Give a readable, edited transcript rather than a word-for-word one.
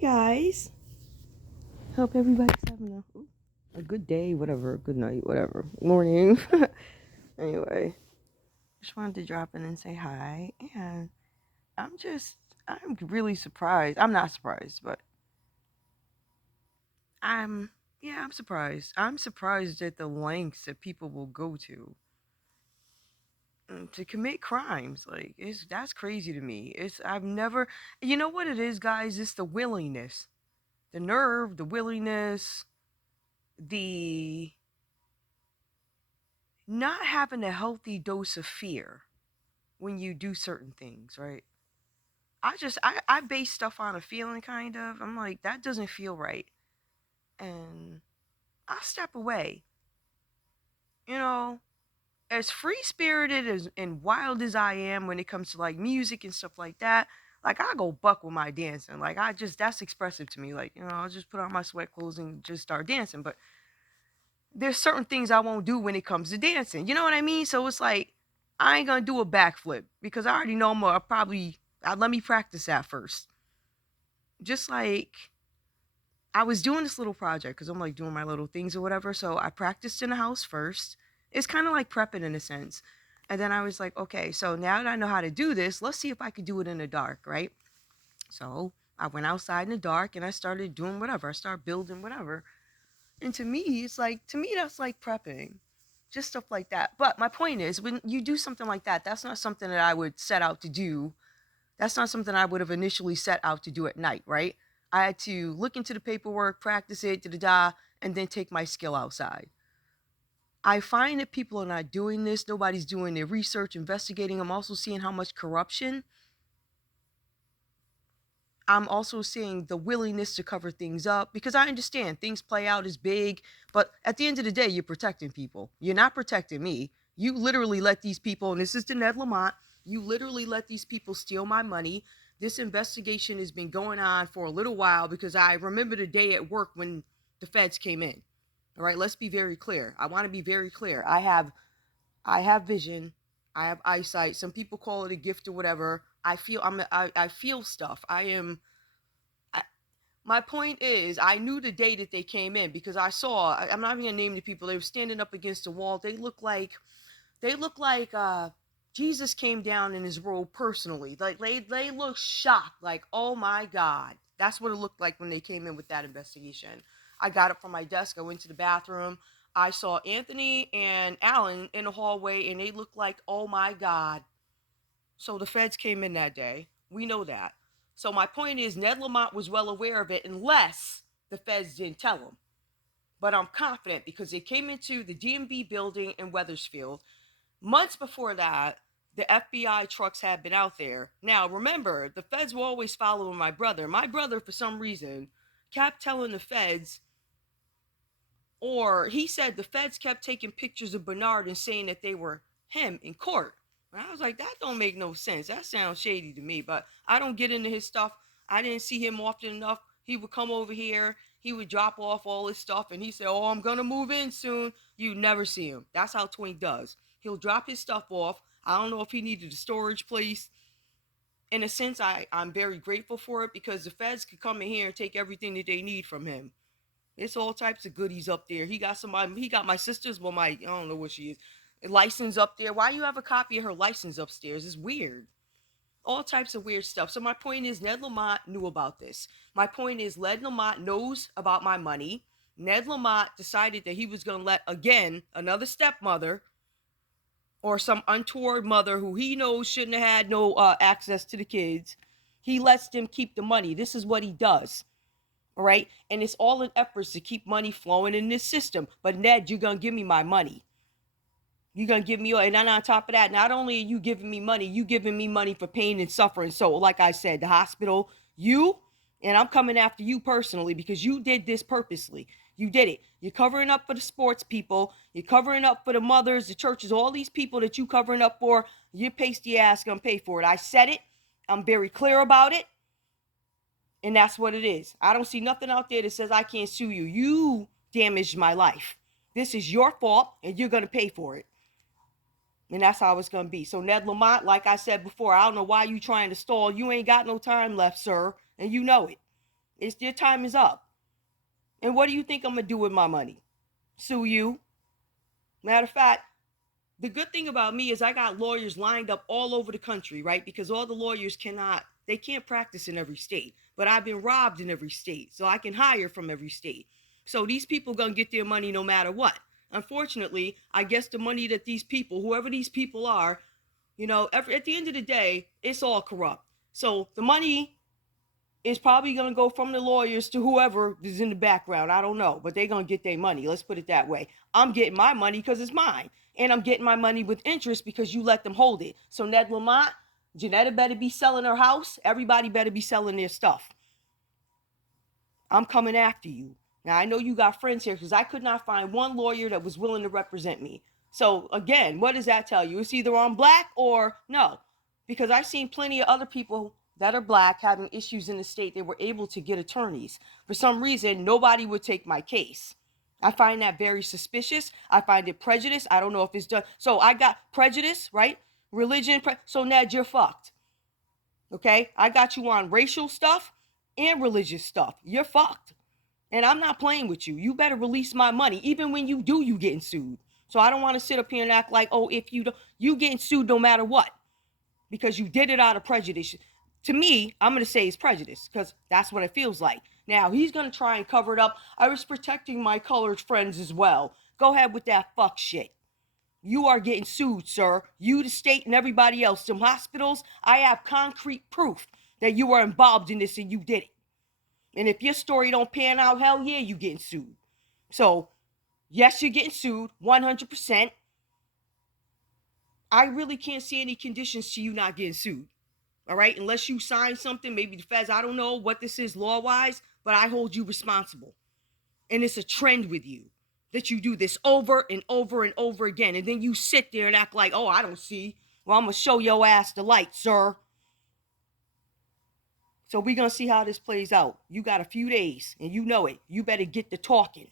Hey guys, hope everybody's having a good day, whatever, good night, whatever, morning. Anyway, just wanted to drop in and say hi, and I'm just, I'm really surprised. I'm not surprised, but I'm, yeah, I'm surprised. I'm surprised at the lengths that people will go to commit crimes. Like, that's crazy to me. I've never, you know what it is, guys? It's the willingness, the nerve, the willingness, the not having a healthy dose of fear when you do certain things, right? I base stuff on a feeling kind of. I'm like, that doesn't feel right. And I step away. You know, as free spirited as and wild as I am when it comes to like music and stuff like that, like I go buck with my dancing. Like I just that's expressive to me. Like, I'll just put on my sweat clothes and just start dancing. But there's certain things I won't do when it comes to dancing. You know what I mean? So it's like I ain't gonna do a backflip because I already know I'll probably let me practice that first. Just like I was doing this little project because I'm like doing my little things or whatever. So I practiced in the house first. It's kind of like prepping in a sense. And then I was like, okay, so now that I know how to do this, let's see if I could do it in the dark, right? So I went outside in the dark and I started doing whatever. I started building whatever. And to me, it's like, to me, that's like prepping, just stuff like that. But my point is, when you do something like that, that's not something that I would set out to do. That's not something I would have initially set out to do at night, right? I had to look into the paperwork, practice it, da da da, and then take my skill outside. I find that people are not doing this. Nobody's doing their research, investigating. I'm also seeing how much corruption. I'm also seeing the willingness to cover things up because I understand things play out as big, but at the end of the day, you're protecting people. You're not protecting me. You literally let these people, and this is to Ned Lamont, you literally let these people steal my money. This investigation has been going on for a little while because I remember the day at work when the feds came in. All right, let's be very clear. I want to be very clear. I have vision. I have eyesight. Some people call it a gift or whatever. I feel stuff. I, my point is, I knew the day that they came in because I'm not even gonna name the people. They were standing up against the wall. They look like Jesus came down in his robe personally. Like they look shocked. Like, oh my God. That's what it looked like when they came in with that investigation. I got up from my desk. I went to the bathroom. I saw Anthony and Alan in the hallway, and they looked like, oh my God. So the feds came in that day. We know that. So my point is, Ned Lamont was well aware of it, unless the feds didn't tell him. But I'm confident because they came into the DMV building in Wethersfield. Months before that, the FBI trucks had been out there. Now, remember, the feds were always following my brother. My brother, for some reason, kept telling the feds, or he said the feds kept taking pictures of Bernard and saying that they were him in court. And I was like, that don't make no sense. That sounds shady to me, but I don't get into his stuff. I didn't see him often enough. He would come over here, he would drop off all his stuff, and he said, oh, I'm gonna move in soon. You never see him. That's how Twink does. He'll drop his stuff off. I don't know if he needed a storage place. In a sense, I'm very grateful for it because the feds could come in here and take everything that they need from him. It's all types of goodies up there. He got somebody. He got my sister's. Well, I don't know what she is. License up there. Why you have a copy of her license upstairs? It's weird. All types of weird stuff. So my point is, Ned Lamont knew about this. My point is, Ned Lamont knows about my money. Ned Lamont decided that he was going to let again another stepmother or some untoward mother who he knows shouldn't have had no access to the kids. He lets them keep the money. This is what he does. All right. And it's all in efforts to keep money flowing in this system. But Ned, you're going to give me my money. You're going to give me, and then on top of that, not only are you giving me money, you giving me money for pain and suffering. So, like I said, the hospital, and I'm coming after you personally because you did this purposely. You did it. You're covering up for the sports people. You're covering up for the mothers, the churches, all these people that you covering up for. Your pasty ass going to pay for it. I said it. I'm very clear about it. And that's what it is. I don't see nothing out there that says I can't sue you. You damaged my life. This is your fault, and you're going to pay for it. And that's how it's going to be. So, Ned Lamont, like I said before, I don't know why you trying to stall. You ain't got no time left, sir. And you know it. Your time is up. And what do you think I'm going to do with my money? Sue you? Matter of fact, the good thing about me is I got lawyers lined up all over the country, right? Because all the lawyers can't practice in every state. But I've been robbed in every state, so I can hire from every state. So these people gonna get their money no matter what. Unfortunately, I guess the money that these people, whoever these people are, at the end of the day, it's all corrupt. So the money is probably going to go from the lawyers to whoever is in the background. I don't know, but they're going to get their money. Let's put it that way. I'm getting my money because it's mine. And I'm getting my money with interest because you let them hold it. So Ned Lamont, Janetta better be selling her house. Everybody better be selling their stuff. I'm coming after you. Now, I know you got friends here because I could not find one lawyer that was willing to represent me. So, again, what does that tell you? It's either I'm black or no. Because I've seen plenty of other people that are black having issues in the state. They were able to get attorneys. For some reason, nobody would take my case. I find that very suspicious. I find it prejudice. I don't know if it's done. So I got prejudice, right? Religion. So Ned, you're fucked. Okay? I got you on racial stuff and religious stuff. You're fucked. And I'm not playing with you. You better release my money. Even when you do, you getting sued. So I don't want to sit up here and act like, oh, if you don't, you getting sued no matter what. Because you did it out of prejudice. To me, I'm going to say it's prejudice because that's what it feels like. Now, he's going to try and cover it up. I was protecting my colored friends as well. Go ahead with that fuck shit. You are getting sued, sir. You, the state, and everybody else. Some hospitals, I have concrete proof that you were involved in this and you did it. And if your story don't pan out, hell yeah, you getting sued. So, yes, you're getting sued, 100%. I really can't see any conditions to you not getting sued. All right? Unless you sign something, maybe the feds, I don't know what this is law-wise, but I hold you responsible. And it's a trend with you that you do this over and over and over again. And then you sit there and act like, oh, I don't see. Well, I'm going to show your ass the light, sir. So we're going to see how this plays out. You got a few days, and you know it. You better get to talking.